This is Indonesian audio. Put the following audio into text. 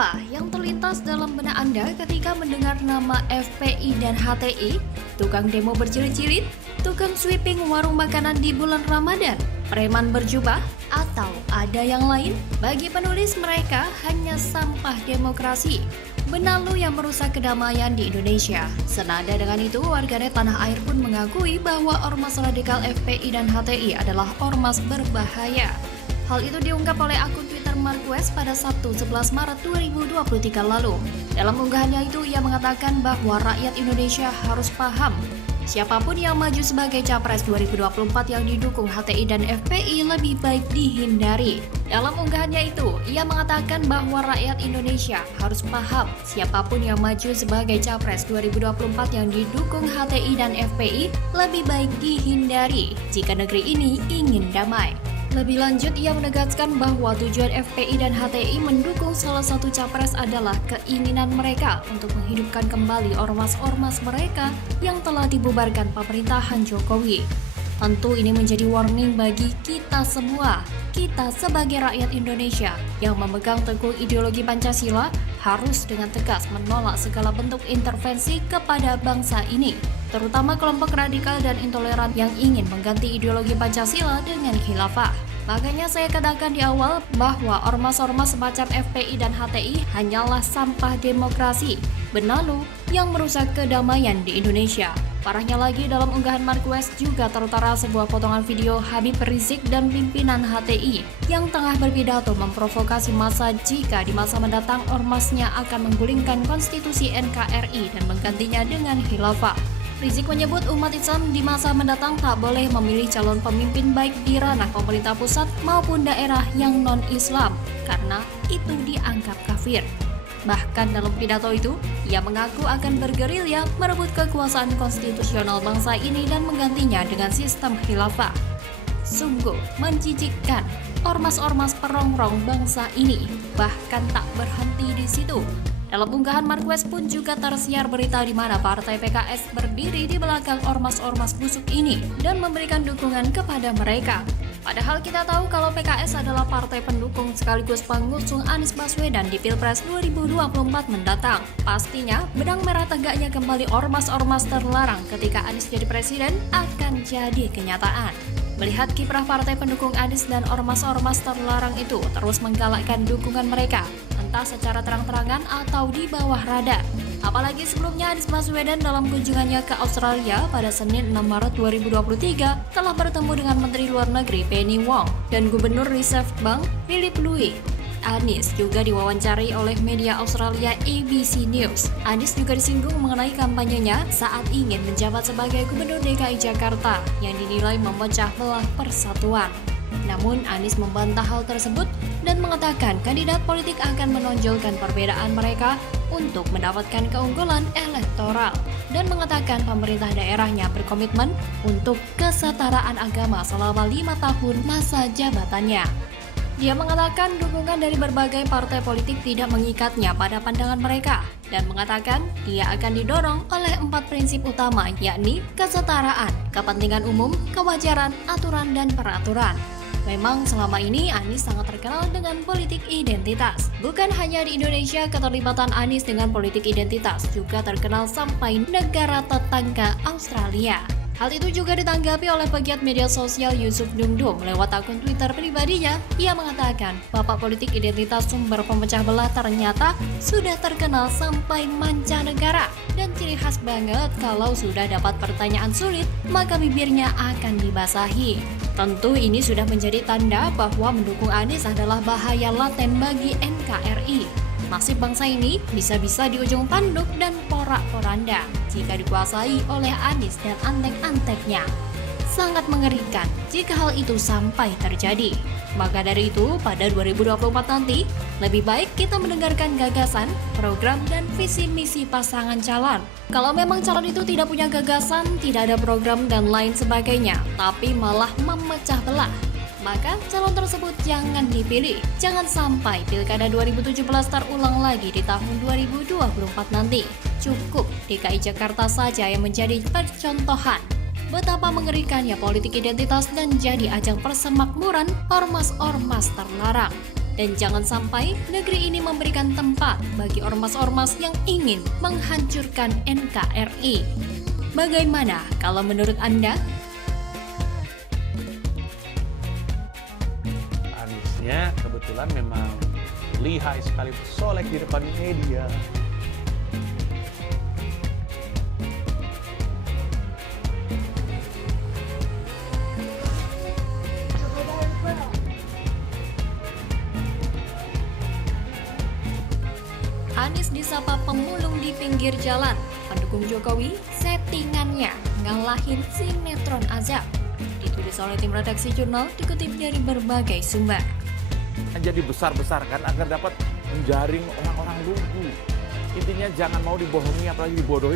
Apa yang terlintas dalam benak Anda ketika mendengar nama FPI dan HTI? Tukang demo berjilid-jilid? Tukang sweeping warung makanan di bulan Ramadan? Preman berjubah? Atau ada yang lain? Bagi penulis, mereka hanya sampah demokrasi. Benalu yang merusak kedamaian di Indonesia. Senada dengan itu, warganet tanah air pun mengakui bahwa ormas radikal FPI dan HTI adalah ormas berbahaya. Hal itu diungkap oleh akun Twitter Marquez pada Sabtu 11 Maret 2023 lalu. Dalam unggahannya itu, ia mengatakan bahwa rakyat Indonesia harus paham, siapapun yang maju sebagai Capres 2024 yang didukung HTI dan FPI lebih baik dihindari. Dalam unggahannya itu, ia mengatakan bahwa rakyat Indonesia harus paham, siapapun yang maju sebagai Capres 2024 yang didukung HTI dan FPI lebih baik dihindari jika negeri ini ingin damai. Lebih lanjut, ia menegaskan bahwa tujuan FPI dan HTI mendukung salah satu capres adalah keinginan mereka untuk menghidupkan kembali ormas-ormas mereka yang telah dibubarkan pemerintahan Jokowi. Tentu ini menjadi warning bagi kita semua. Kita sebagai rakyat Indonesia yang memegang teguh ideologi Pancasila harus dengan tegas menolak segala bentuk intervensi kepada bangsa ini, terutama kelompok radikal dan intoleran yang ingin mengganti ideologi Pancasila dengan khilafah. Makanya saya katakan di awal bahwa ormas-ormas semacam FPI dan HTI hanyalah sampah demokrasi, benalu yang merusak kedamaian di Indonesia. Parahnya lagi, dalam unggahan Marquez juga tertera sebuah potongan video Habib Rizik dan pimpinan HTI yang tengah berpidato memprovokasi massa jika di masa mendatang ormasnya akan menggulingkan konstitusi NKRI dan menggantinya dengan khilafah. Rizik menyebut umat Islam di masa mendatang tak boleh memilih calon pemimpin baik di ranah pemerintah pusat maupun daerah yang non-Islam karena itu dianggap kafir. Bahkan dalam pidato itu, ia mengaku akan bergerilya merebut kekuasaan konstitusional bangsa ini dan menggantinya dengan sistem khilafah. Sungguh menjijikkan, ormas-ormas perongrong bangsa ini bahkan tak berhenti di situ. Dalam unggahan Marquez pun juga tersiar berita di mana partai PKS berdiri di belakang ormas-ormas busuk ini dan memberikan dukungan kepada mereka. Padahal kita tahu kalau PKS adalah partai pendukung sekaligus pengusung Anies Baswedan di Pilpres 2024 mendatang. Pastinya, benang merah tegaknya kembali ormas-ormas terlarang ketika Anies jadi presiden akan jadi kenyataan. Melihat kiprah partai pendukung Anies dan ormas-ormas terlarang itu terus menggalakkan dukungan mereka, entah secara terang-terangan atau di bawah radar. Apalagi sebelumnya Anies Baswedan dalam kunjungannya ke Australia pada Senin 6 Maret 2023 telah bertemu dengan Menteri Luar Negeri Penny Wong dan Gubernur Reserve Bank Philip Loui. Anies juga diwawancari oleh media Australia ABC News. Anies juga disinggung mengenai kampanyenya saat ingin menjabat sebagai Gubernur DKI Jakarta yang dinilai memecah belah persatuan. Namun Anies membantah hal tersebut dan mengatakan kandidat politik akan menonjolkan perbedaan mereka untuk mendapatkan keunggulan elektoral dan mengatakan pemerintah daerahnya berkomitmen untuk kesetaraan agama selama 5 tahun masa jabatannya. Dia mengatakan dukungan dari berbagai partai politik tidak mengikatnya pada pandangan mereka dan mengatakan dia akan didorong oleh 4 prinsip utama, yakni kesetaraan, kepentingan umum, kewajaran, aturan, dan peraturan. Memang selama ini Anies sangat terkenal dengan politik identitas. Bukan hanya di Indonesia, keterlibatan Anies dengan politik identitas juga terkenal sampai negara tetangga Australia. Hal itu juga ditanggapi oleh pegiat media sosial Yusuf Dumdum lewat akun Twitter pribadinya. Ia mengatakan, bapak politik identitas sumber pemecah belah ternyata sudah terkenal sampai mancanegara. Dan ciri khas banget kalau sudah dapat pertanyaan sulit, maka bibirnya akan dibasahi. Tentu ini sudah menjadi tanda bahwa mendukung Anies adalah bahaya laten bagi NKRI. Nasib bangsa ini bisa-bisa di ujung tanduk dan porak-poranda jika dikuasai oleh Anies dan antek-anteknya. Sangat mengerikan jika hal itu sampai terjadi. Maka dari itu, pada 2024 nanti, lebih baik kita mendengarkan gagasan, program, dan visi misi pasangan calon. Kalau memang calon itu tidak punya gagasan, tidak ada program, dan lain sebagainya, tapi malah memecah belah, maka calon tersebut jangan dipilih. Jangan sampai Pilkada 2017 terulang lagi di tahun 2024 nanti. Cukup DKI Jakarta saja yang menjadi percontohan betapa mengerikannya politik identitas dan jadi ajang persemakmuran ormas-ormas terlarang. Dan jangan sampai negeri ini memberikan tempat bagi ormas-ormas yang ingin menghancurkan NKRI. Bagaimana kalau menurut Anda? Aniesnya kebetulan memang lihai sekali solek di depan media. Anies disapa pemulung di pinggir jalan. Pendukung Jokowi settingannya ngalahin sinetron azab. Ditulis oleh tim redaksi jurnal dikutip dari berbagai sumber. Jadi besar-besarkan agar dapat menjaring orang-orang lugu. Intinya jangan mau dibohongi apalagi dibodohi